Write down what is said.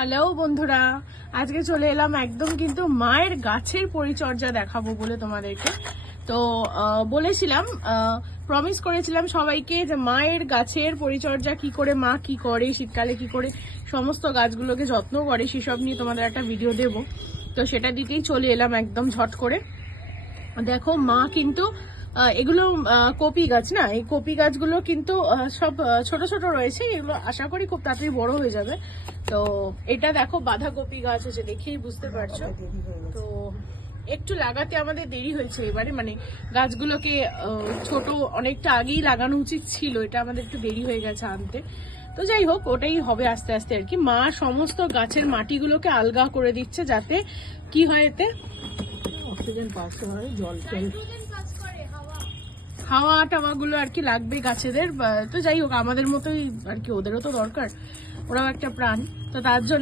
Hello বন্ধুরা, আজকে চলে এলাম একদম কিন্তু মায়ের গাছের পরিচর্যা দেখাবো বলে তোমাদেরকে। তো বলেছিলাম, প্রমিস করেছিলাম সবাইকে যে মায়ের গাছের পরিচর্যা কি করে, মা কি করে, শীতকালে কি করে সমস্ত গাছগুলোকে যত্ন করে সেসব নিয়ে তোমাদের একটা ভিডিও দেব। তো সেটা দিতেই চলে এলাম একদম ঝট করে। দেখো মা কিন্তু এগুলো কপি গাছ না, এই কপি গাছগুলো কিন্তু সব ছোট ছোট রয়েছে, এগুলো আশা করি খুব তাড়াতাড়ি বড় হয়ে যাবে। তো এটা দেখো বাঁধাকপি গাছ আছে, দেখেই বুঝতে পারছো। তো একটু লাগাতে আমাদের দেরি হয়েছে এবারে, মানে গাছগুলোকে ছোট অনেকটা আগেই লাগানো উচিত ছিল, এটা আমাদের একটু দেরি হয়ে গেছে আনতে। তো যাই হোক, ওটাই হবে আস্তে আস্তে আর কি। মা সমস্ত গাছের মাটিগুলোকে আলগা করে দিচ্ছে যাতে কি হয়, এতে অক্সিজেন পাস হয়, জল টল হাওয়া টাওয়াগুলো আর কি লাগবে গাছেদের। তো যাই হোক, আমাদের মতোই আর কি, ওদেরও তো দরকার, ওরাও একটা প্রাণ। তো তার জন্য